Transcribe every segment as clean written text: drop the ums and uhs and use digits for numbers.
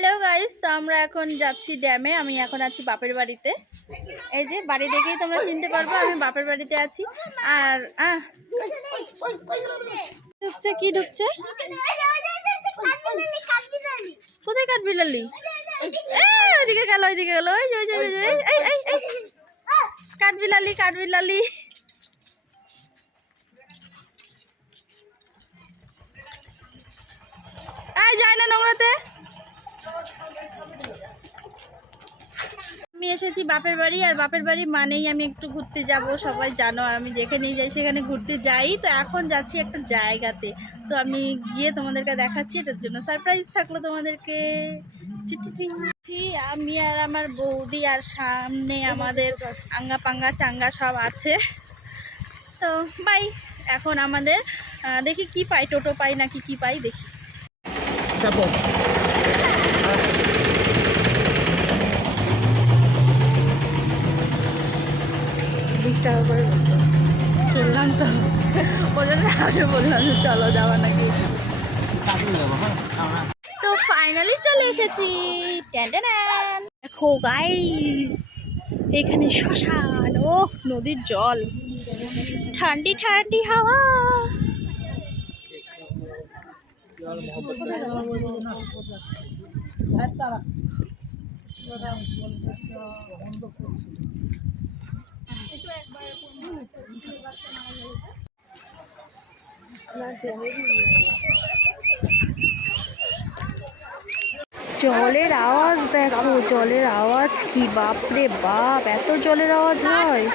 Hello guys, তো আমরা এখন যাচ্ছি ড্যামে। আমি এখন আছি বাপের বাড়িতে। এই যে বাড়ি দেখেই তোমরা চিনতে পারবে আমি বাপের বাড়িতে আছি। আর ঢুকছে কি ঢুকছে? কোথায় কাঠবিড়ালি? ওইদিকে গেল ওইদিকে গেল। কাঠবিড়ালি কাঠবিড়ালি। এই যায় না নোংরাতে। আমি এসেছি বাপের বাড়ি, আর বাপের বাড়ি মানেই আমি একটু ঘুরতে যাব, সবাই জানো। আর আমি যেখানেই যাই সেখানে ঘুরতে যাই। তো এখন যাচ্ছি একটা জায়গাতে, তো আমি গিয়ে তোমাদেরকে দেখাচ্ছি। এটার জন্য সারপ্রাইজ থাকলো তোমাদেরকে। আমি আর আমার বৌদি, আর সামনে আমাদের আঙ্গা পাঙ্গা চাঙ্গা সব আছে। তো বাই। এখন আমাদের দেখি কি পাই, টোটো পাই নাকি কি পাই দেখি। টাকা করে শুনলাম, তো ওই জন্য আমি বললাম যে চলো যাওয়া নাকি। তো ফাইনালি চলে এসেছি। দেখো গাইস, এখানে শ্মশান। ও নদীর জল, ঠান্ডি ঠান্ডি হাওয়া। জলের আওয়াজ দেখো, জলের আওয়াজ কি বাপরে বাপ, এত জলের আওয়াজ হয়।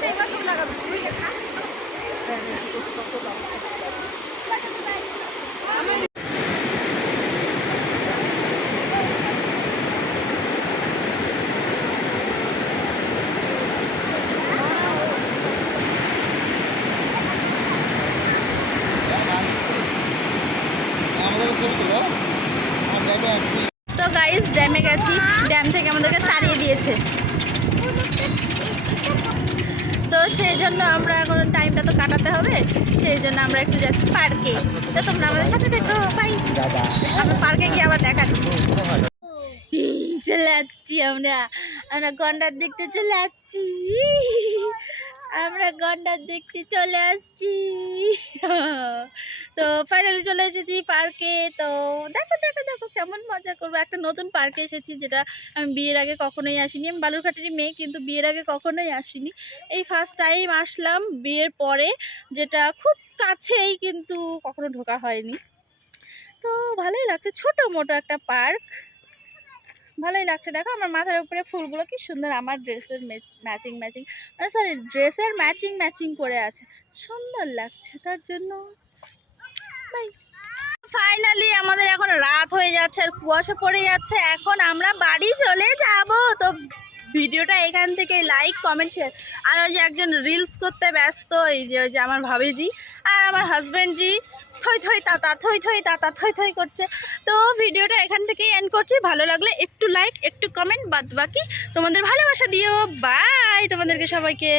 তো গাইস ড্যামে গেছি, ড্যাম থেকে আমাদেরকে তাড়িয়ে দিয়েছে। তো সেই জন্য আমরা এখন টাইমটা তো কাটাতে হবে, সেই জন্য আমরা একটু যাচ্ছি পার্কে। তো তোমরা আমাদের সাথে দেখো। বাই। আমরা পার্কে গিয়ে আবার দেখাচ্ছি। চলে যাচ্ছি আমরা গন্ডার দেখতে চলে আসছি। আমরা গন্ডার দেখতে চলে আসছি। তো ফাইনালি চলে এসেছি পার্কে। তো দেখো দেখো দেখো কেমন মজা করবো। একটা নতুন পার্কে এসেছি, যেটা আমি বিয়ের আগে কখনোই আসিনি। আমি বালুরঘাটেরই মেয়ে, কিন্তু বিয়ের আগে কখনোই আসিনি। এই ফার্স্ট টাইম আসলাম বিয়ের পরে, যেটা খুব কাছেই, কিন্তু কখনো ঢোকা হয়নি। তো ভালোই লাগছে, ছোট মোটো একটা পার্ক, ভালোই লাগছে। দেখো আমার মাথার উপরে ফুলগুলো কি সুন্দর, আমার ড্রেসের ম্যাচিং ম্যাচিং, সরি ড্রেসের ম্যাচিং ম্যাচিং করে আছে, সুন্দর লাগছে। তার জন্য ফাইনালি আমাদের এখন রাত হয়ে যাচ্ছে আর কুয়াশা পড়ে যাচ্ছে। এখন আমরা বাড়ি চলে যাব। তো ভিডিওটা এখান থেকে লাইক কমেন্ট শেয়ার। আর ওই যে একজন রিলস করতে ব্যস্ত, এই যে ওই যে আমার ভাবিজি আর আমার হাজব্যান্ডজি থই থই তাতা থই থই তাতা থই থই করছে। তো ভিডিওটা এখান থেকেই এন্ড করছি। ভালো লাগলে একটু লাইক একটু কমেন্ট, বাদ বাকি তোমাদের ভালোবাসা দিও। বাই তোমাদেরকে সবাইকে।